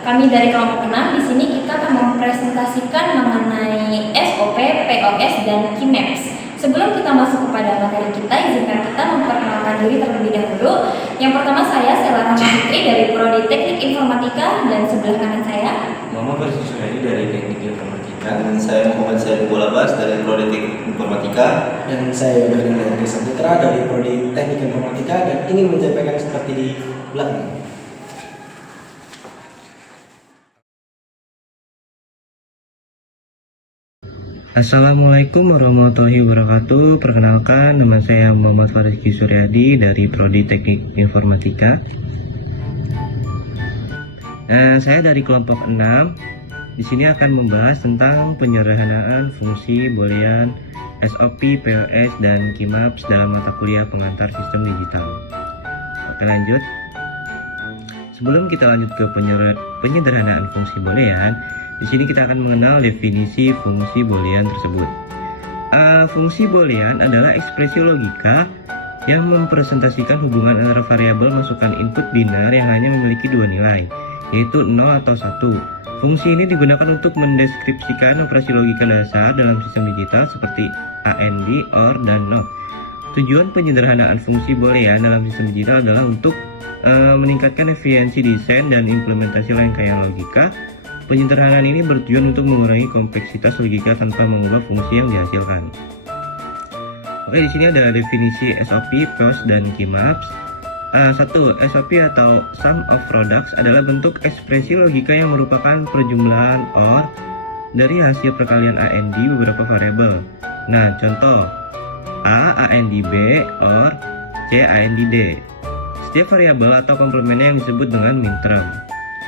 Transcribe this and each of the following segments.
Kami dari kelompok 6 di sini kita akan mempresentasikan mengenai SOP, POS, dan KeyMaps. Sebelum kita masuk kepada materi kita, izinkan kita memperkenalkan diri terlebih dahulu. Yang pertama saya Sela Rahma Fitri dari Prodi Teknik Informatika, dan sebelah kanan saya Muhammad Faris Suryadi dari Teknik Informatika. Dan saya Muhammad Saiful Abbas dari Prodi Teknik Informatika. Dan saya Yoga Hendri Saputra dari Prodi Teknik Informatika dan ingin menyampaikan seperti di belakang. Assalamualaikum warahmatullahi wabarakatuh. Perkenalkan, nama saya Muhammad Faris Suryadi dari Prodi Teknik Informatika. Saya dari kelompok 6. Di sini akan membahas tentang penyederhanaan fungsi boolean, SOP, POS, dan KeyMaps dalam mata kuliah pengantar sistem digital. Oke, lanjut. Sebelum kita lanjut ke penyederhanaan fungsi boolean, di sini kita akan mengenal definisi fungsi boolean tersebut. Fungsi boolean adalah ekspresi logika yang mempresentasikan hubungan antara variabel masukan input binar yang hanya memiliki dua nilai, yaitu 0 atau 1. Fungsi ini digunakan untuk mendeskripsikan operasi logika dasar dalam sistem digital seperti AND, OR, dan NOT. Tujuan penyederhanaan fungsi boolean dalam sistem digital adalah untuk meningkatkan efisiensi desain dan implementasi rangkaian logika. Penyederhanaan ini bertujuan untuk mengurangi kompleksitas logika tanpa mengubah fungsi yang dihasilkan. Oke, di sini ada definisi SOP, POS, dan KeyMaps. 1. SOP atau Sum of Products adalah bentuk ekspresi logika yang merupakan perjumlahan OR dari hasil perkalian AND beberapa variabel. Nah, contoh A AND B OR C AND D. Setiap variabel atau komplemennya yang disebut dengan minterm.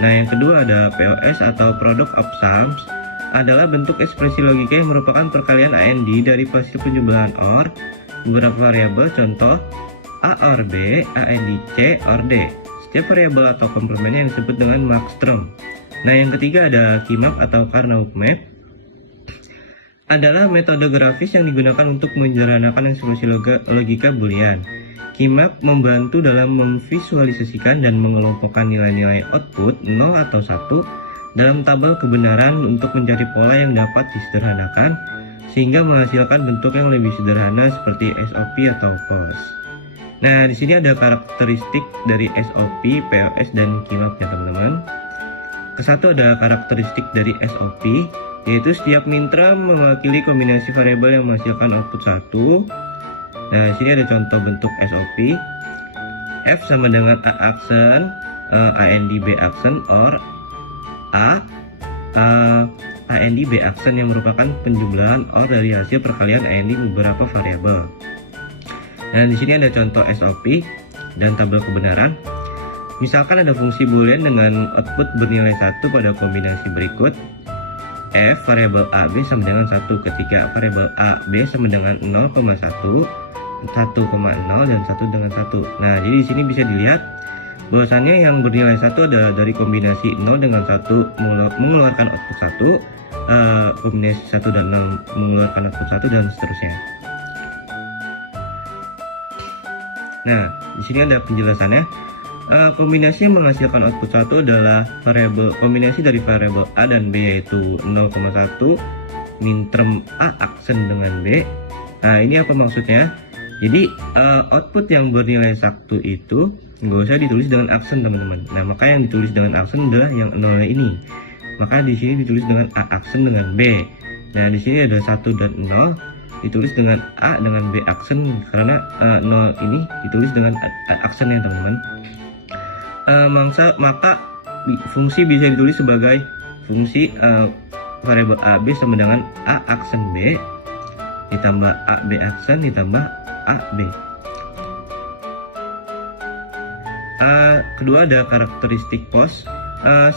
Nah, yang kedua ada POS atau Product of Sums, adalah bentuk ekspresi logika yang merupakan perkalian AND dari hasil penjumlahan OR beberapa variabel, contoh A OR B, AND C OR D. Setiap variabel atau komplemennya yang disebut dengan maxterm. Nah, yang ketiga ada KeyMap atau Carnot Map, adalah metode grafis yang digunakan untuk menyederhanakan ekspresi logika boolean. KeyMap membantu dalam memvisualisasikan dan mengelompokkan nilai-nilai output 0 atau 1 dalam tabel kebenaran untuk mencari pola yang dapat disederhanakan sehingga menghasilkan bentuk yang lebih sederhana seperti SOP atau POS. Nah, di sini ada karakteristik dari SOP, POS, dan KeyMap ya teman-teman. Kesatu ada karakteristik dari SOP, yaitu setiap minterm mewakili kombinasi variabel yang menghasilkan output 1. Nah, di sini ada contoh bentuk SOP. F sama dengan A aksen, AND B aksen, or AND B aksen yang merupakan penjumlahan OR dari hasil perkalian AND beberapa variabel. Nah, di sini ada contoh SOP dan tabel kebenaran. Misalkan ada fungsi boolean dengan output bernilai 1 pada kombinasi berikut. F variabel A B sama dengan 1 ketika variabel A B sama dengan 0,1, 1,0 dan 1 dengan 1. Nah, jadi di sini bisa dilihat bahwasannya yang bernilai 1 adalah dari kombinasi 0 dengan 1 mengeluarkan output 1, kombinasi 1 dan 0 mengeluarkan output 1, dan seterusnya. Nah, di sini ada penjelasannya. Kombinasi yang menghasilkan output 1 adalah kombinasi dari variabel A dan B, yaitu 0,1 minterm A aksen dengan B. Nah, ini apa maksudnya? Jadi output yang bernilai 1 itu nggak usah ditulis dengan aksen teman-teman. Nah, maka yang ditulis dengan aksen adalah yang 0 ini. Maka di sini ditulis dengan A aksen dengan B. Nah, di sini ada 1 dan 0 ditulis dengan A dengan B aksen karena 0 ini ditulis dengan aksen ya teman-teman. Maka fungsi bisa ditulis sebagai fungsi variabel A B sama dengan A aksen B ditambah A B aksen ditambah A B. Kedua ada karakteristik POS.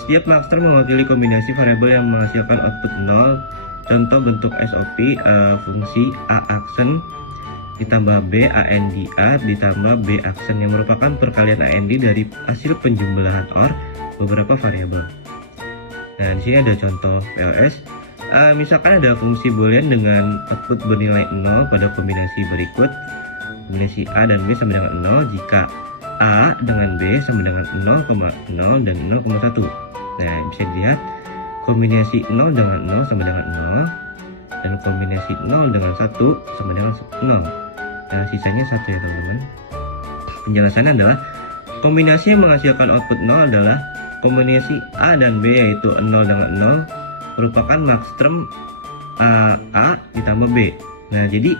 Setiap maxterm mewakili kombinasi variabel yang menghasilkan output 0. Contoh bentuk SOP, fungsi A aksen ditambah B AND A ditambah B aksen yang merupakan perkalian AND dari hasil penjumlahan OR beberapa variabel. Nah, di sini ada contoh POS. Misalkan ada fungsi boolean dengan output bernilai 0 pada kombinasi berikut. Kombinasi A dan B sama dengan 0 jika A dengan B sama dengan 0,0 dan 0,1. Nah, bisa dilihat kombinasi 0 dengan 0 sama dengan 0, dan kombinasi 0 dengan 1 sama dengan 0. Nah, sisanya 1 ya teman-teman. Penjelasannya adalah kombinasi yang menghasilkan output 0 adalah kombinasi A dan B, yaitu 0 dengan 0 merupakan maksterm A ditambah B. Nah, jadi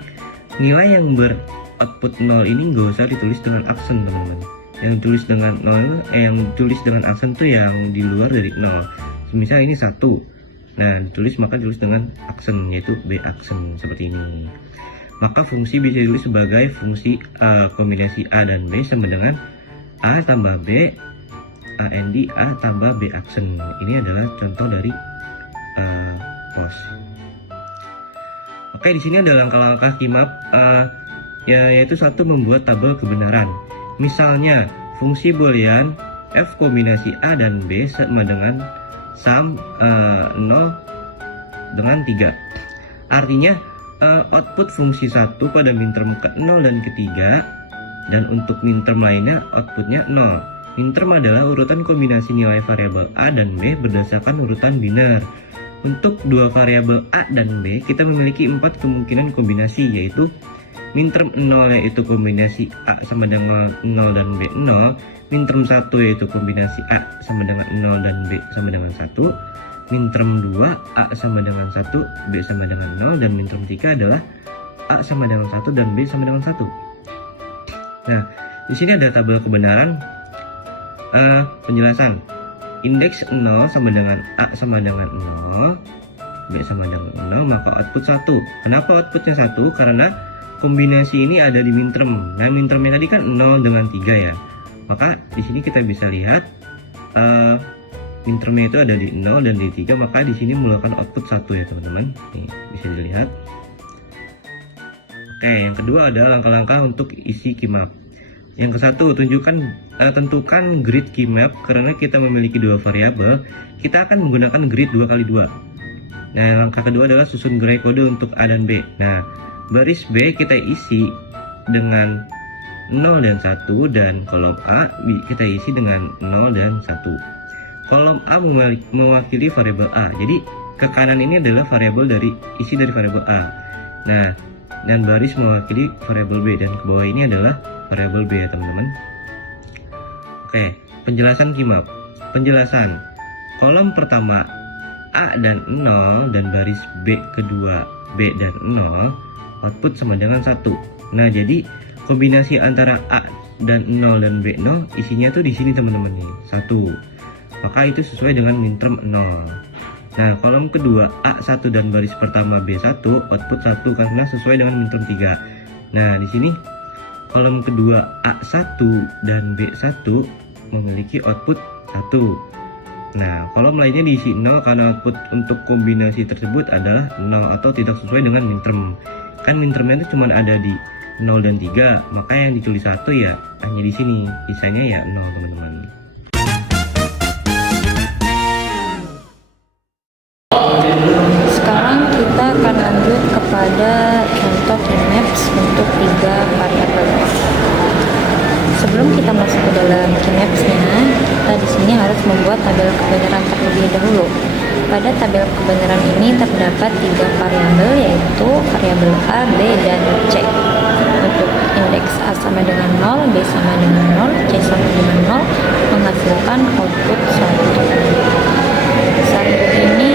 nilai yang beroutput 0 ini nggak usah ditulis dengan aksen teman-teman. Yang ditulis dengan 0, yang ditulis dengan aksen tuh yang di luar dari 0. Misal ini 1. Nah, maka ditulis dengan aksen, yaitu B aksen seperti ini. Maka fungsi bisa ditulis sebagai fungsi kombinasi A dan B sama dengan A tambah B AND A tambah B aksen. Ini adalah contoh dari POS. Oke, di sini ada langkah-langkah kimap, yaitu satu, membuat tabel kebenaran. Misalnya fungsi boolean f kombinasi A dan B sama dengan sum 0 dengan 3. Artinya output fungsi 1 pada minterm ke-0 dan ke-3, dan untuk minterm lainnya outputnya 0. Minterm adalah urutan kombinasi nilai variabel A dan B berdasarkan urutan biner. Untuk dua variabel A dan B, kita memiliki 4 kemungkinan kombinasi, yaitu minterm 0 yaitu kombinasi A sama dengan 0 dan B 0, minterm 1 yaitu kombinasi A sama dengan 0 dan B sama dengan 1, minterm 2 A sama dengan 1, B sama dengan 0, dan minterm 3 adalah A sama dengan 1 dan B sama dengan 1. Nah, di sini ada tabel kebenaran. Penjelasan. Indeks 0 sama dengan A sama dengan 0, B sama dengan 0, maka output 1. Kenapa outputnya 1? Karena kombinasi ini ada di minterm. Nah, mintermnya tadi kan 0 dengan 3 ya. Maka di sini kita bisa lihat mintermnya itu ada di 0 dan di 3, maka di sini melakukan output 1 ya teman-teman. Nih, bisa dilihat. Oke, yang kedua adalah langkah-langkah untuk isi keymap. Yang ke-1, tentukan grid keymap. Karena kita memiliki dua variabel, kita akan menggunakan grid 2x2. Nah, langkah kedua adalah susun gerai kode untuk A dan B. Nah, baris B kita isi dengan 0 dan 1, dan kolom A kita isi dengan 0 dan 1. Kolom A mewakili variabel A. Jadi ke kanan ini adalah variabel isi dari variabel A. Nah, dan baris mewakili variabel B, dan ke bawah ini adalah variabel B ya teman-teman. Oke, penjelasan keymap. Penjelasan. Kolom pertama A dan 0 dan baris B kedua B dan 0 output sama dengan 1. Nah, jadi kombinasi antara A dan 0 dan B0 isinya tuh di sini teman-teman nih, 1. Maka itu sesuai dengan minterm 0. Nah, kolom kedua A1 dan baris pertama B1 output 1 karena sesuai dengan minterm 3. Nah, di sini kolom kedua A1 dan B1 memiliki output 1. Nah, kolom lainnya diisi 0 karena output untuk kombinasi tersebut adalah 0 atau tidak sesuai dengan minterm. Kan mintermnya itu cuma ada di 0 dan 3, maka yang ditulis 1 ya hanya di sini, sisanya ya 0 teman-teman. Sekarang kita akan lanjut kepada contoh keymaps untuk 3 variabel. Sebelum kita masuk ke dalam keymapsnya, kita di sini harus membuat tabel kebenaran terlebih dahulu. Pada tabel kebenaran ini terdapat 3 variabel, yaitu variabel A, B, dan C. Untuk indeks A sama dengan 0, B sama dengan 0, C sama dengan 0 menghasilkan output 1. Saat ini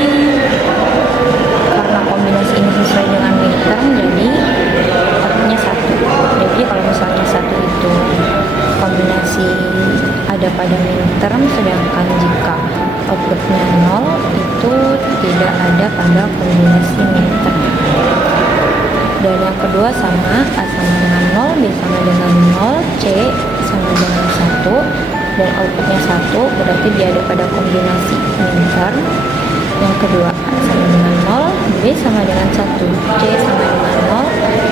karena kombinasi ini sesuai dengan minterm, jadi outputnya 1. Jadi kalau misalnya 1 itu kombinasi ada pada minterm, sedangkan jika outputnya 0 itu tidak ada pada kombinasi minterm. Dan yang kedua sama, A sama dengan 0, B sama dengan 0, C sama dengan 1, dan outputnya 1 berarti dia ada pada kombinasi minterm. Yang kedua, A sama dengan 0, B sama dengan 1, C sama dengan 0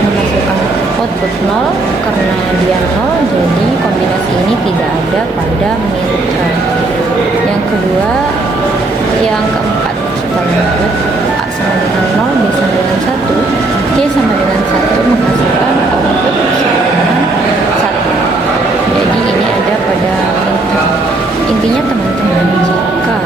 menghasilkan output 0. Karena dia 0, jadi kombinasi ini tidak ada pada minterm. Yang kedua, yang keempat, kita lihat A sama dengan 0, B sama dengan 1, C sama dengan 1 menghasilkan output sama dengan 1. Jadi ini ada pada minterm. Intinya teman-teman, jika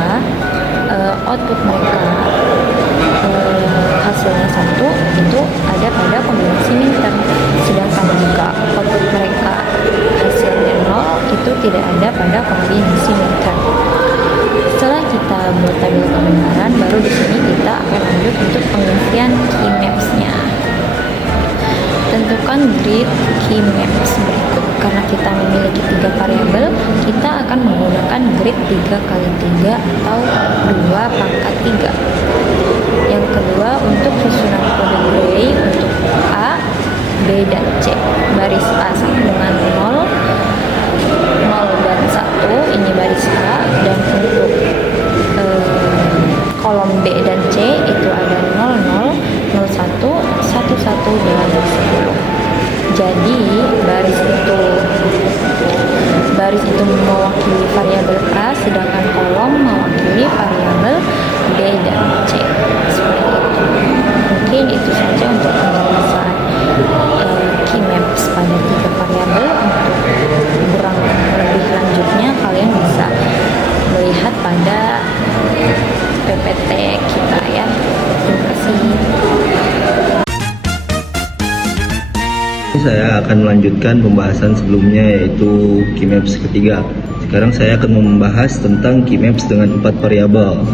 3 kali 3 atau 2 pangkat 3. Yang kedua, untuk susunan kode Gray untuk A, B, dan C. Baris A sama dengan 0, 0 dan 1, ini baris A, dan untuk kolom B dan C itu ada 00, 01, 11, dan 10. Jadi baris itu mewakili variabel A, sedangkan kolom mewakili variabel B dan C. Seperti itu. Mungkin itu saja untuk penjelasan key maps pada 3 variabel. Untuk kurang lebih lanjutnya kalian bisa melihat pada PPT kita ya. Terima kasih. Saya akan melanjutkan pembahasan sebelumnya, yaitu key maps ketiga. Sekarang saya akan membahas tentang key maps dengan 4 variabel.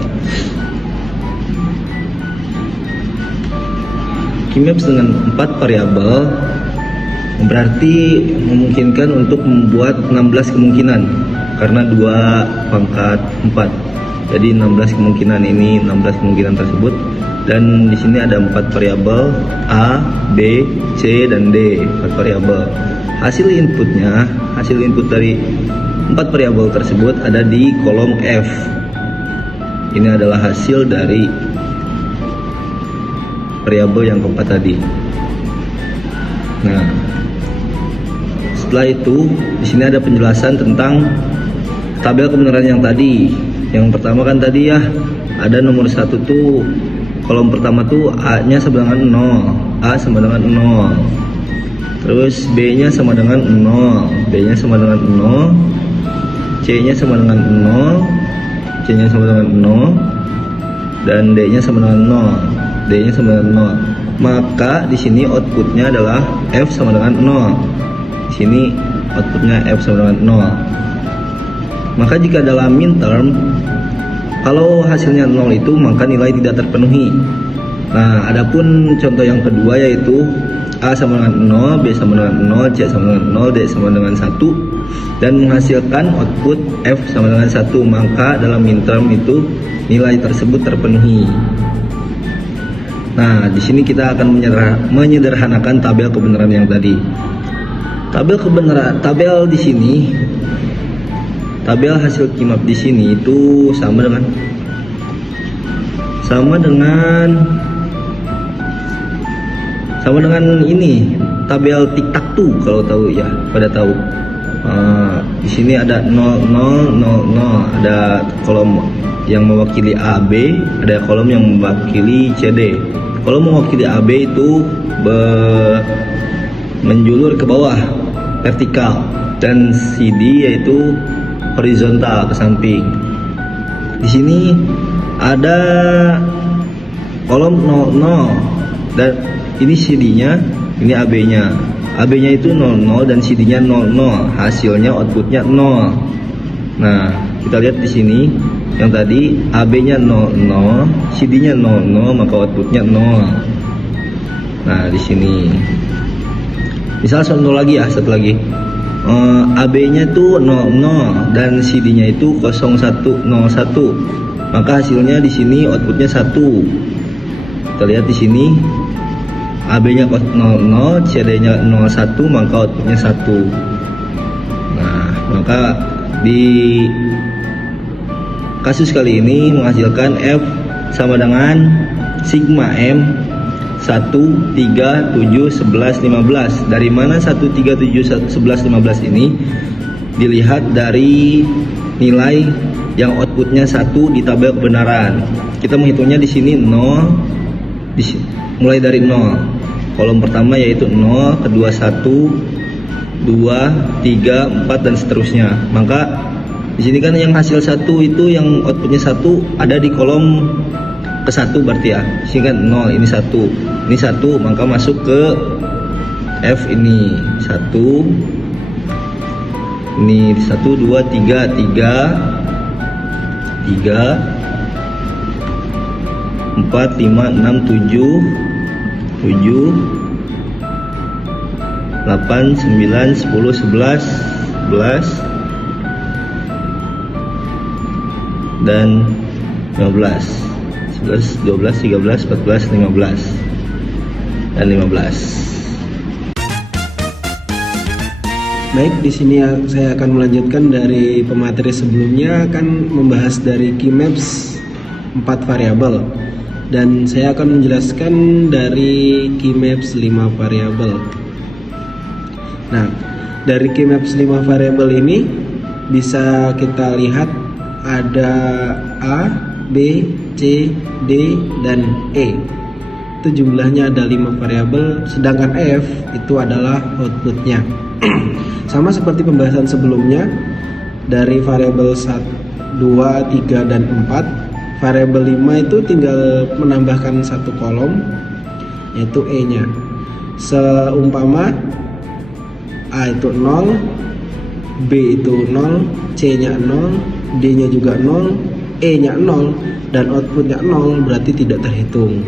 Key maps dengan 4 variabel berarti memungkinkan untuk membuat 16 kemungkinan karena 2 pangkat 4. Jadi 16 kemungkinan ini, 16 kemungkinan tersebut. Dan di sini ada 4 variabel A, B, C, dan D. 4 variabel. Hasil input dari 4 variabel tersebut ada di kolom F. Ini adalah hasil dari variabel yang keempat tadi. Nah, setelah itu di sini ada penjelasan tentang tabel kebenaran yang tadi. Yang pertama kan tadi ya, ada nomor 1 tuh kolom pertama tuh A-nya sama dengan 0, A sama dengan 0. Terus B-nya sama dengan 0, B-nya sama dengan 0, C-nya sama dengan 0, C-nya sama dengan 0, dan D-nya sama dengan 0, D-nya sama dengan 0. Maka di sini outputnya adalah F sama dengan 0. Di sini outputnya F sama dengan 0. Maka jika dalam minterm, kalau hasilnya 0 itu maka nilai tidak terpenuhi. Nah, adapun contoh yang kedua yaitu A sama dengan 0, B sama dengan 0, C sama dengan 0, D sama dengan 1 dan menghasilkan output F sama dengan 1, maka dalam minterm itu nilai tersebut terpenuhi. Nah, di sini kita akan menyederhanakan tabel kebenaran yang tadi. Tabel di sini, tabel hasil key map di sini itu sama dengan ini tabel tic-tac-toe, kalau tahu ya, pada tahu. Di sini ada 0 0 0 0, ada kolom yang mewakili A, B, ada kolom yang mewakili C, D. Kolom mewakili A, B itu menjulur ke bawah vertikal, dan CD yaitu horizontal ke samping. Di sini ada kolom 00 dan ini CD-nya, ini AB-nya. AB-nya itu 00 dan CD-nya 00. Hasilnya outputnya 0. Nah, kita lihat di sini yang tadi AB-nya 00, CD-nya 00, maka outputnya 0. Nah, di sini misal contoh lagi ya, satu lagi. AB-nya itu 00 dan CD-nya itu 0101. Maka hasilnya di sini outputnya 1. Kita lihat di sini AB-nya 00, CD-nya 01, maka outputnya 1. Nah, maka di kasus kali ini menghasilkan F sama dengan sigma M 1, 3, 7, 11, 15. Dari mana 1, 3, 7, 11, 15 ini? Dilihat dari nilai yang outputnya 1 di tabel kebenaran. Kita menghitungnya di sini 0, mulai dari 0. Kolom pertama yaitu 0, kedua 1, 2, 3, 4 dan seterusnya. Maka di sini kan yang hasil 1 itu yang outputnya 1 ada di kolom ke 1 berarti ya. Di sini kan 0, ini 1. Ini 1, maka masuk ke F ini 1. Ini 1, 2, 3, 3, 4, 5, 6, 7, 7, 8, 9, 10, 11, 12, 13, dan 15. 11, 12, 13, 14, 15 dan 15. Baik, di sini saya akan melanjutkan dari pemateri sebelumnya, akan membahas dari key maps 4 variabel, dan saya akan menjelaskan dari key maps 5 variabel. Nah, dari key maps 5 variabel ini bisa kita lihat ada A, B, C, D, dan E. Itu jumlahnya ada 5 variabel, sedangkan F itu adalah outputnya. Sama seperti pembahasan sebelumnya, dari variabel 1, 2, 3, dan 4, variabel 5 itu tinggal menambahkan satu kolom, yaitu E-nya. Seumpama A itu 0, B itu 0, C-nya 0, D-nya juga 0, E-nya 0, dan outputnya 0, berarti tidak terhitung.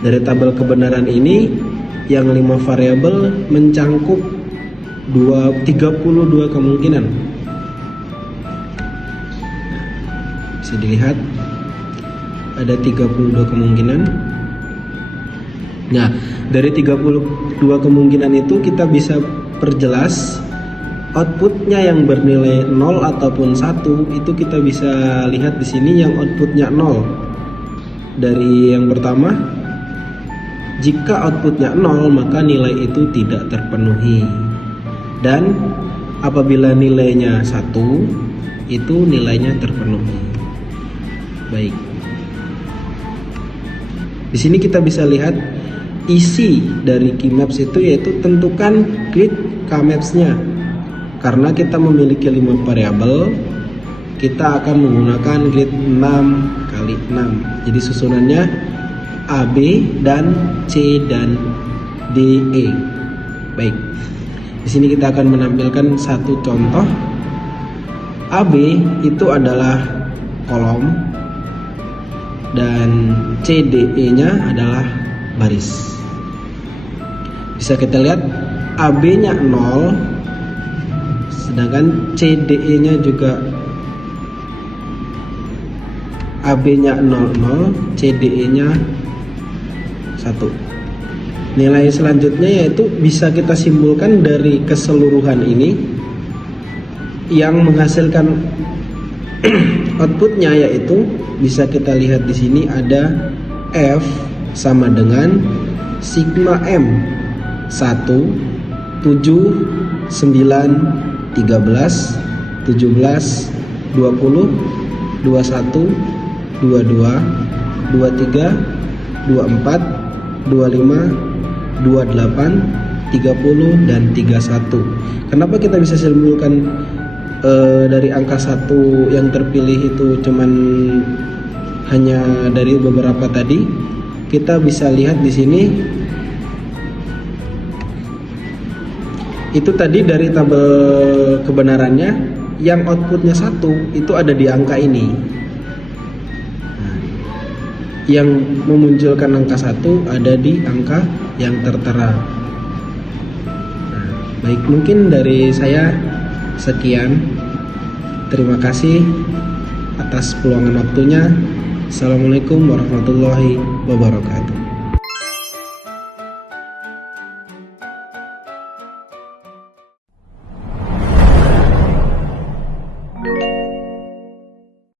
Dari tabel kebenaran ini, yang 5 variabel mencangkup 32 kemungkinan. Bisa dilihat ada 32 kemungkinan. Nah, dari 32 kemungkinan itu kita bisa perjelas outputnya yang bernilai 0 ataupun 1, itu kita bisa lihat di sini yang outputnya 0. Dari yang pertama, jika outputnya 0 maka nilai itu tidak terpenuhi. Dan apabila nilainya 1, itu nilainya terpenuhi. Baik. Di sini kita bisa lihat isi dari key maps itu, yaitu tentukan grid K-maps-nya. Karena kita memiliki 5 variabel, kita akan menggunakan grid 6 kali 6. Jadi susunannya A, B, dan C, dan D, E. Baik. Di sini kita akan menampilkan satu contoh. AB itu adalah kolom dan CDE-nya adalah baris. Bisa kita lihat AB-nya 0, sedangkan CDE-nya juga AB-nya 00, CDE-nya 1. Nilai selanjutnya yaitu bisa kita simpulkan dari keseluruhan ini yang menghasilkan outputnya, yaitu bisa kita lihat di sini ada F sama dengan sigma M 1, 7, 9, 13, 17, 20, 21, 22, 23, 24, 25, 28, 30, dan 31. Kenapa kita bisa simpulkan dari angka 1 yang terpilih itu cuman hanya dari beberapa tadi? Kita bisa lihat di sini, itu tadi dari tabel kebenarannya yang outputnya 1 itu ada di angka ini. Yang memunculkan angka 1 ada di angka yang tertera. Nah, baik, mungkin dari saya sekian. Terima kasih atas peluangan waktunya. Assalamualaikum warahmatullahi wabarakatuh.